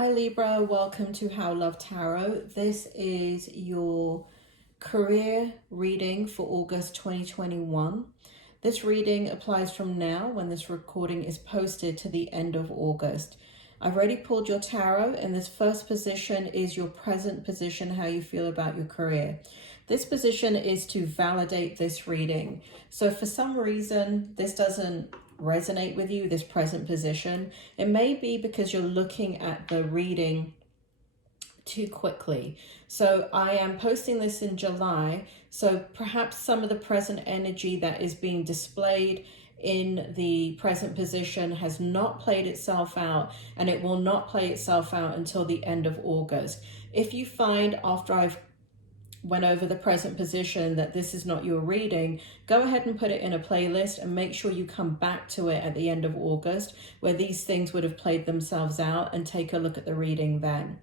Hi Libra, welcome to How Love Tarot. This is your career reading for August 2021. This reading applies from now, when this recording is posted, to the end of August. I've already pulled your tarot, and this first position is your present position, how you feel about your career. This position is to validate this reading. So if for some reason this doesn't resonate with you, this present position, it may be because you're looking at the reading too quickly. So I am posting this in July, so perhaps some of the present energy that is being displayed in the present position has not played itself out, and it will not play itself out until the end of August. If you find after I've went over the present position that this is not your reading, go ahead and put it in a playlist and make sure you come back to it at the end of August where these things would have played themselves out, and take a look at the reading then.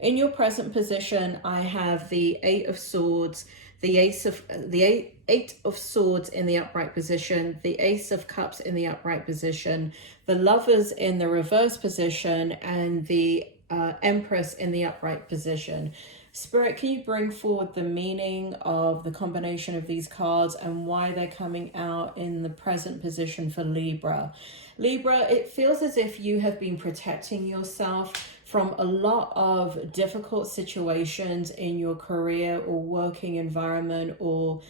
In your present position, I have the Eight of Swords, the Eight of Swords in the upright position, the Ace of Cups in the upright position, the Lovers in the reverse position, and the Empress in the upright position. Spirit, can you bring forward the meaning of the combination of these cards and why they're coming out in the present position for Libra? Libra, it feels as if you have been protecting yourself from a lot of difficult situations in your career or working environment, or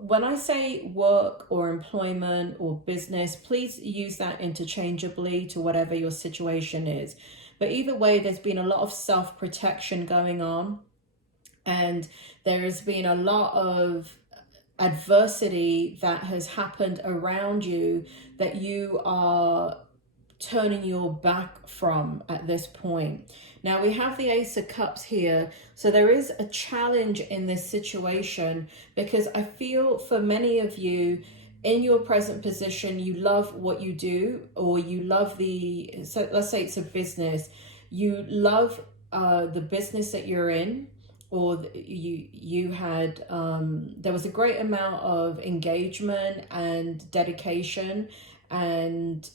when I say work or employment or business, please use that interchangeably to whatever your situation is. But either way, there's been a lot of self-protection going on, and there has been a lot of adversity that has happened around you that you are turning your back from at this point. Now we have the Ace of Cups here, so there is a challenge in this situation, because I feel for many of you in your present position, you love what you do, or you love so let's say it's a business, you love the business that you're in, or you had there was a great amount of engagement and dedication and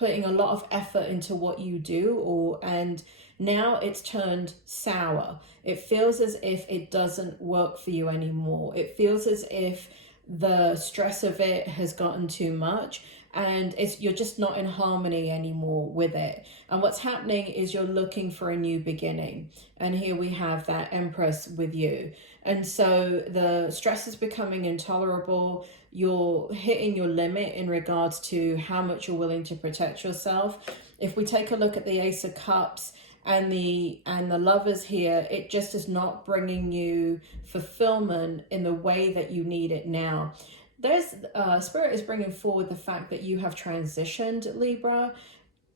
putting a lot of effort into what you do, and now it's turned sour. It feels as if it doesn't work for you anymore. It feels as if the stress of it has gotten too much, and you're just not in harmony anymore with it. And what's happening is you're looking for a new beginning, and here we have that Empress with you. And so the stress is becoming intolerable. You're hitting your limit in regards to how much you're willing to protect yourself. If we take a look at the Ace of Cups and the Lovers here, it just is not bringing you fulfillment in the way that you need it now. There's Spirit is bringing forward the fact that you have transitioned, Libra,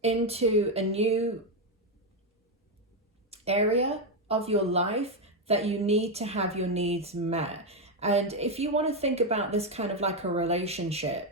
into a new area of your life that you need to have your needs met. And if you want to think about this kind of like a relationship,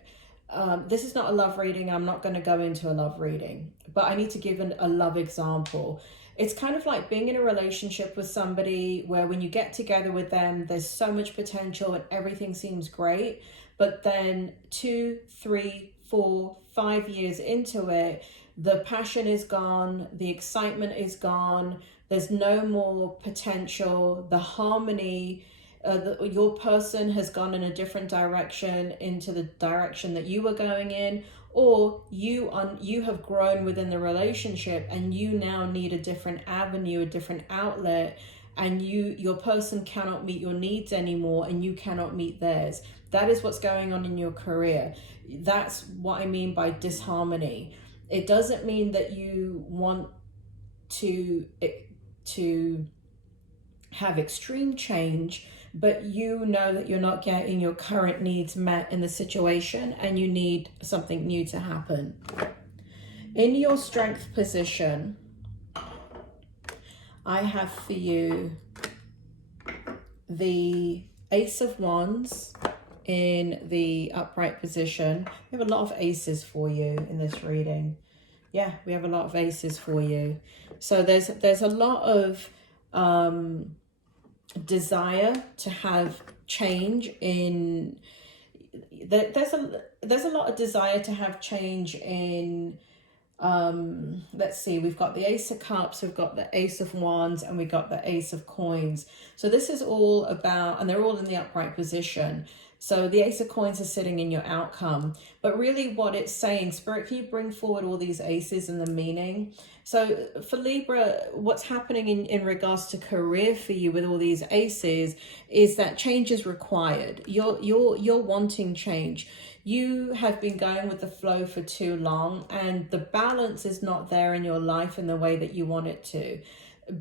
this is not a love reading. I'm not going to go into a love reading, but I need to give a love example. It's kind of like being in a relationship with somebody where when you get together with them, there's so much potential and everything seems great. But then 2, 3, 4, 5 years into it, the passion is gone, the excitement is gone, there's no more potential, the harmony, your person has gone in a different direction, into the direction that you were going in, or you have grown within the relationship and you now need a different avenue, a different outlet, and your person cannot meet your needs anymore and you cannot meet theirs. That is what's going on in your career. That's what I mean by disharmony. It doesn't mean that you want to have extreme change, but you know that you're not getting your current needs met in the situation and you need something new to happen. In your strength position, I have for you the Ace of Wands in the upright position. We have a lot of aces for you in this reading. Yeah, we have a lot of aces for you. So there's a lot of desire to have change in there's a lot of desire to have change in let's see, we've got the Ace of Cups, we've got the Ace of Wands, and we've got the Ace of Coins. So this is all about, and they're all in the upright position. So the Ace of Coins is sitting in your outcome. But really what it's saying, Spirit, can you bring forward all these aces and the meaning? So for Libra, what's happening in regards to career for you with all these aces is that change is required. You're wanting change. You have been going with the flow for too long, and the balance is not there in your life in the way that you want it to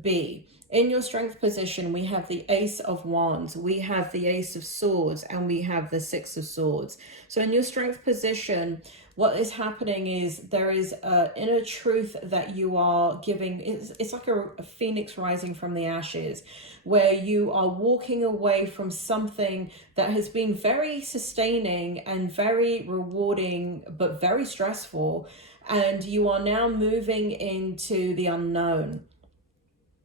be. In your strength position, we have the Ace of Wands, we have the Ace of Swords, and we have the Six of Swords. So in your strength position, what is happening is there is an inner truth that you are giving. It's like a phoenix rising from the ashes, where you are walking away from something that has been very sustaining and very rewarding, but very stressful. And you are now moving into the unknown.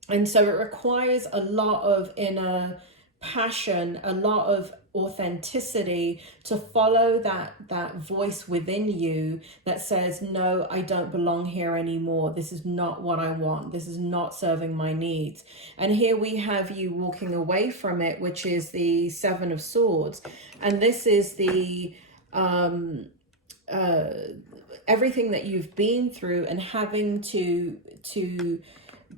And so it requires a lot of inner passion, a lot of authenticity to follow that voice within you that says, no, I don't belong here anymore. This is not what I want. This is not serving my needs. And here we have you walking away from it, which is the Seven of Swords. And this is the everything that you've been through and having to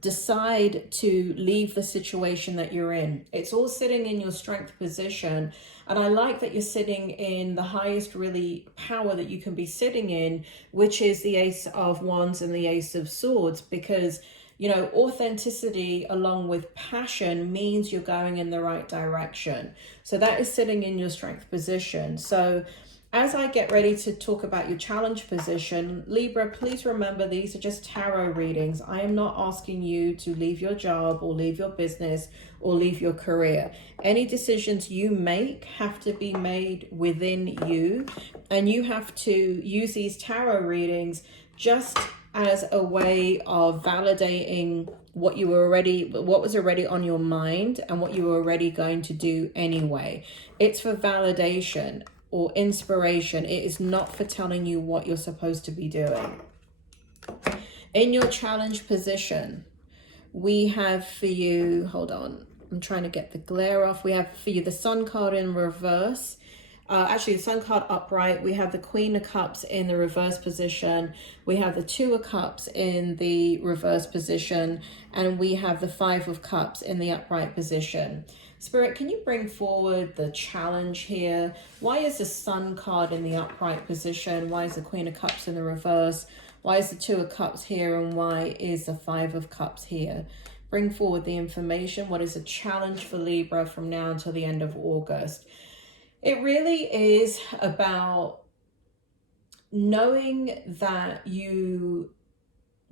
decide to leave the situation that you're in. It's all sitting in your strength position. And I like that you're sitting in the highest really power that you can be sitting in, which is the Ace of Wands and the Ace of Swords, because, you know, authenticity along with passion means you're going in the right direction. So that is sitting in your strength position. So as I get ready to talk about your challenge position, Libra, please remember these are just tarot readings. I am not asking you to leave your job or leave your business or leave your career. Any decisions you make have to be made within you, and you have to use these tarot readings just as a way of validating what was already on your mind and what you were already going to do anyway. It's for validation or inspiration. It is not for telling you what you're supposed to be doing. In your challenge position, we have for you, hold on, I'm trying to get the glare off. We have for you the Sun card in reverse. Actually, the Sun card upright. We have the Queen of Cups in the reverse position. We have the Two of Cups in the reverse position. And we have the Five of Cups in the upright position. Spirit, can you bring forward the challenge here? Why is the Sun card in the upright position? Why is the Queen of Cups in the reverse? Why is the Two of Cups here? And why is the Five of Cups here? Bring forward the information. What is the challenge for Libra from now until the end of August? It really is about knowing that you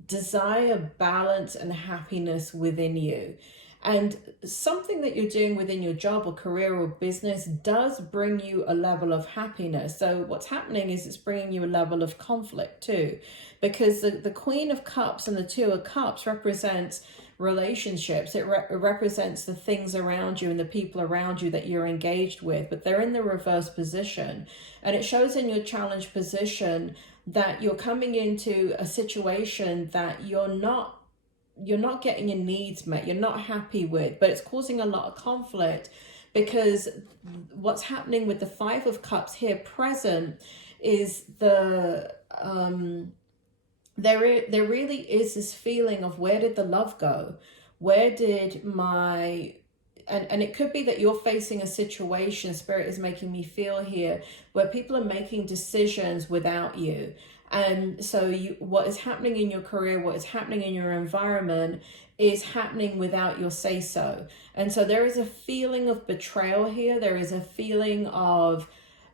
desire balance and happiness within you. And something that you're doing within your job or career or business does bring you a level of happiness. So what's happening is it's bringing you a level of conflict too, because the Queen of Cups and the Two of Cups represents relationships. It represents the things around you and the people around you that you're engaged with, but they're in the reverse position. And it shows in your challenge position that you're coming into a situation that you're not getting your needs met, you're not happy with, but it's causing a lot of conflict, because what's happening with the Five of Cups here present is there really is this feeling of, where did the love go? Where did my... And it could be that you're facing a situation, Spirit is making me feel here, where people are making decisions without you. And so what is happening in your career, what is happening in your environment is happening without your say-so. And so there is a feeling of betrayal here. There is a feeling of,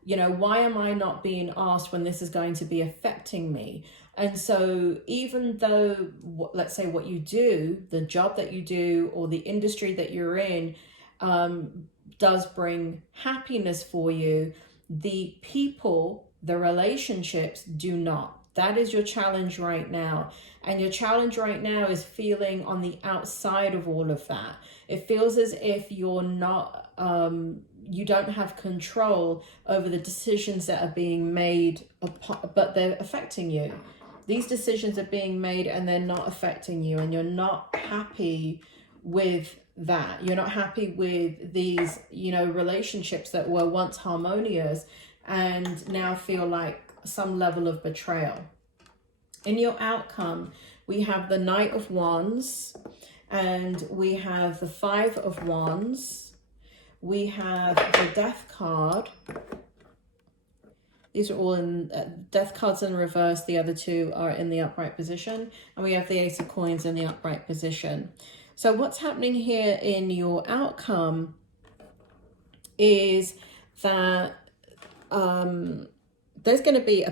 you know, why am I not being asked when this is going to be affecting me? And so even though, let's say what you do, the job that you do or the industry that you're in does bring happiness for you, the people, the relationships do not. That is your challenge right now. And your challenge right now is feeling on the outside of all of that. It feels as if you're not, you don't have control over the decisions that are being made, but they're affecting you. These decisions are being made and they're not affecting you, and you're not happy with that. You're not happy with these, you know, relationships that were once harmonious and now feel like some level of betrayal. In your outcome, we have the Knight of Wands, and we have the Five of Wands. We have the Death card. These are all in, Death card's in reverse. The other two are in the upright position. And we have the Ace of Coins in the upright position. So what's happening here in your outcome is that there's going to be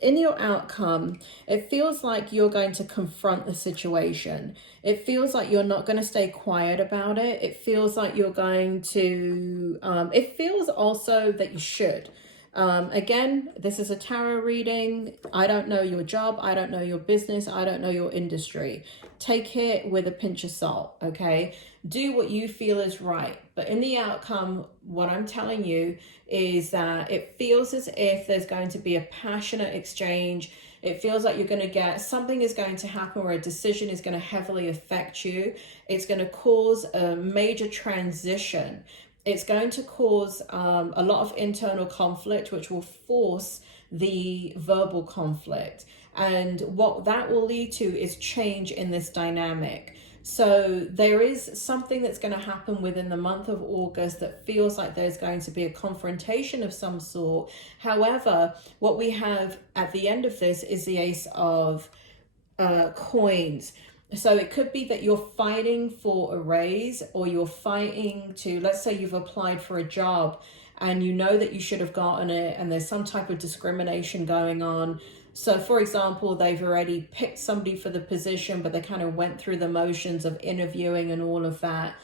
in your outcome, it feels like you're going to confront the situation. It feels like you're not going to stay quiet about it. It feels like you're going to, it feels also that you should. Again, this is a tarot reading. I don't know your job. I don't know your business. I don't know your industry. Take it with a pinch of salt, okay? Do what you feel is right. But in the outcome, what I'm telling you is that it feels as if there's going to be a passionate exchange. It feels like you're going to get, something is going to happen where a decision is going to heavily affect you. It's going to cause a major transition. It's going to cause a lot of internal conflict, which will force the verbal conflict. And what that will lead to is change in this dynamic. So there is something that's going to happen within the month of August that feels like there's going to be a confrontation of some sort. However, what we have at the end of this is the Ace of Coins. So it could be that you're fighting for a raise, or you're fighting to, let's say you've applied for a job and you know that you should have gotten it, and there's some type of discrimination going on. So for example, they've already picked somebody for the position, but they kind of went through the motions of interviewing and all of that,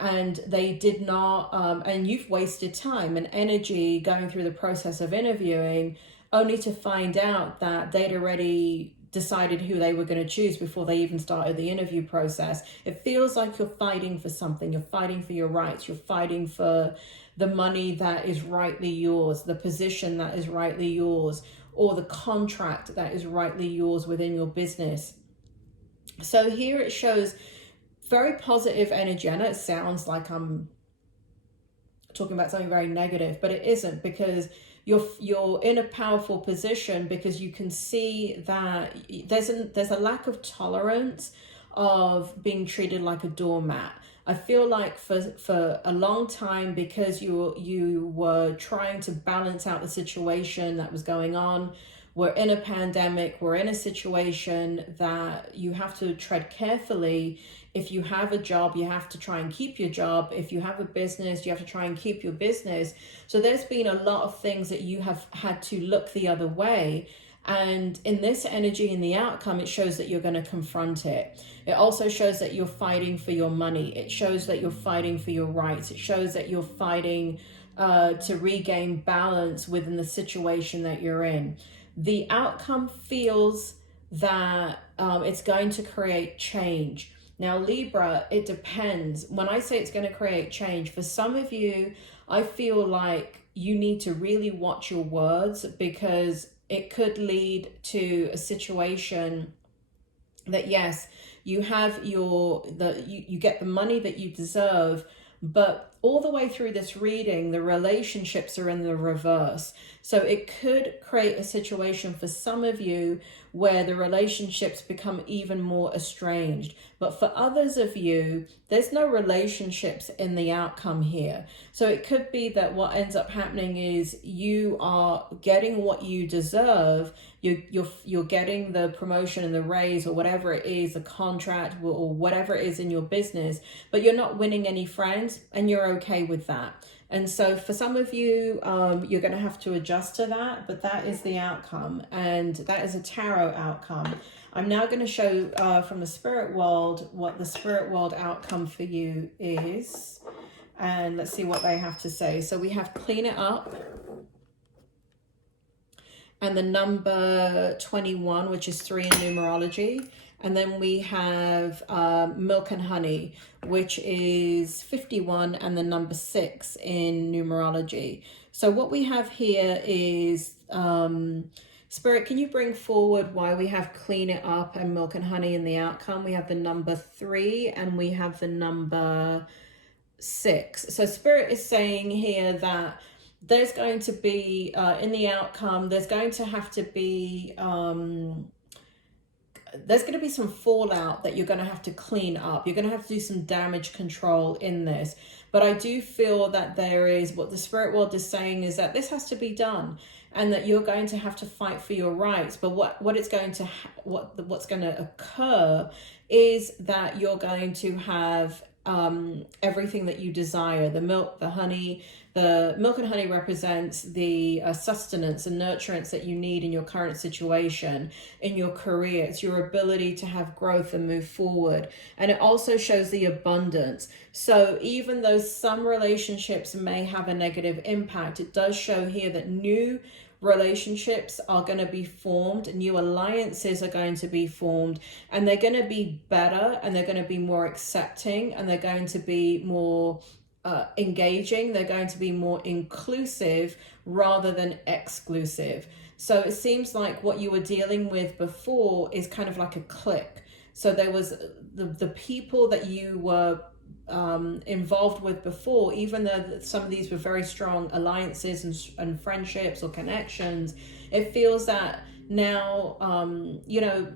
and they did not, and you've wasted time and energy going through the process of interviewing, only to find out that they'd already decided who they were going to choose before they even started the interview process. It feels like you're fighting for something. You're fighting for your rights. You're fighting for the money that is rightly yours, the position that is rightly yours, or the contract that is rightly yours within your business. So here it shows very positive energy. I know it sounds like I'm talking about something very negative, but it isn't, because you're in a powerful position, because you can see that there's a lack of tolerance of being treated like a doormat. I feel like for a long time, because you were trying to balance out the situation that was going on. We're in a pandemic. We're in a situation that you have to tread carefully. If you have a job, you have to try and keep your job. If you have a business, you have to try and keep your business. So there's been a lot of things that you have had to look the other way. And in this energy, in the outcome, it shows that you're going to confront it. It also shows that you're fighting for your money. It shows that you're fighting for your rights. It shows that you're fighting to regain balance within the situation that you're in. The outcome feels that it's going to create change. Now, Libra, it depends. When I say it's going to create change, for some of you, I feel like you need to really watch your words, because it could lead to a situation that, yes, you have you get the money that you deserve, but all the way through this reading, the relationships are in the reverse. So it could create a situation for some of you where the relationships become even more estranged. But for others of you, there's no relationships in the outcome here. So it could be that what ends up happening is you are getting what you deserve. You're getting the promotion and the raise, or whatever it is, the contract, or whatever it is in your business, but you're not winning any friends, and you're okay with that. And so for some of you, you're going to have to adjust to that, but that is the outcome, and that is a tarot outcome. I'm now going to show from the spirit world what the spirit world outcome for you is, and let's see what they have to say. So we have clean it up, and the number 21, which is 3 in numerology. And then we have milk and honey, which is 51, and the number 6 in numerology. So what we have here is Spirit, can you bring forward why we have clean it up and milk and honey in the outcome? We have the number 3 and we have the number 6. So Spirit is saying here that there's going to be, in the outcome, there's going to have to be, there's going to be some fallout that you're going to have to clean up. You're going to have to do some damage control in this. But I do feel that there is, what the spirit world is saying is that this has to be done, and that you're going to have to fight for your rights. But what's going to occur is that you're going to have everything that you desire. The milk, the honey. The milk and honey represents the sustenance and nurturance that you need in your current situation, in your career. It's your ability to have growth and move forward. And it also shows the abundance. So even though some relationships may have a negative impact, it does show here that new relationships are going to be formed, new alliances are going to be formed, and they're going to be better, and they're going to be more accepting, and they're going to be more engaging. They're going to be more inclusive rather than exclusive. So it seems like what you were dealing with before is kind of like a clique. So there was the people that you were involved with before, even though some of these were very strong alliances and friendships or connections, it feels that now, you know,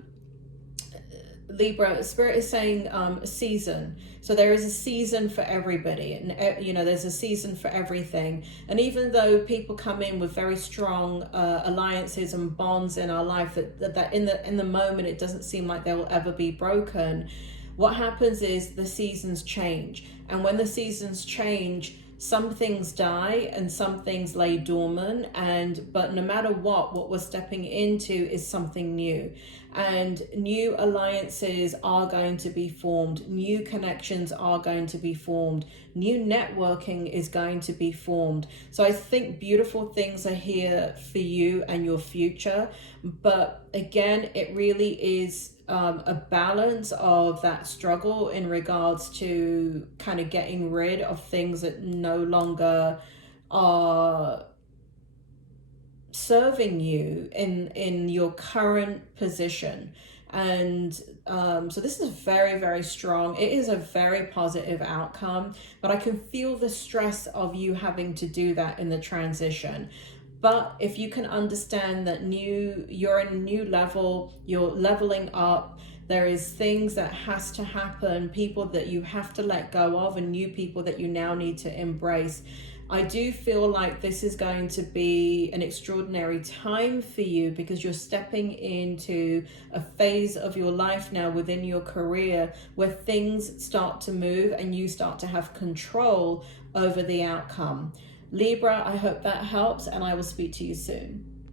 Libra, Spirit is saying a season. So there is a season for everybody, and you know, there's a season for everything. And even though people come in with very strong alliances and bonds in our life, that in the moment it doesn't seem like they will ever be broken. What happens is the seasons change, and when the seasons change, some things die and some things lay dormant, but no matter what we're stepping into is something new, and new alliances are going to be formed, new connections are going to be formed, new networking is going to be formed. So I think beautiful things are here for you and your future, but again, it really is a balance of that struggle in regards to kind of getting rid of things that no longer are serving you in your current position. And so this is very, very strong. It is a very positive outcome, but I can feel the stress of you having to do that in the transition. But if you can understand that you're in a new level, you're leveling up, there is things that has to happen, people that you have to let go of, and new people that you now need to embrace. I do feel like this is going to be an extraordinary time for you, because you're stepping into a phase of your life now within your career where things start to move and you start to have control over the outcome. Libra, I hope that helps, and I will speak to you soon.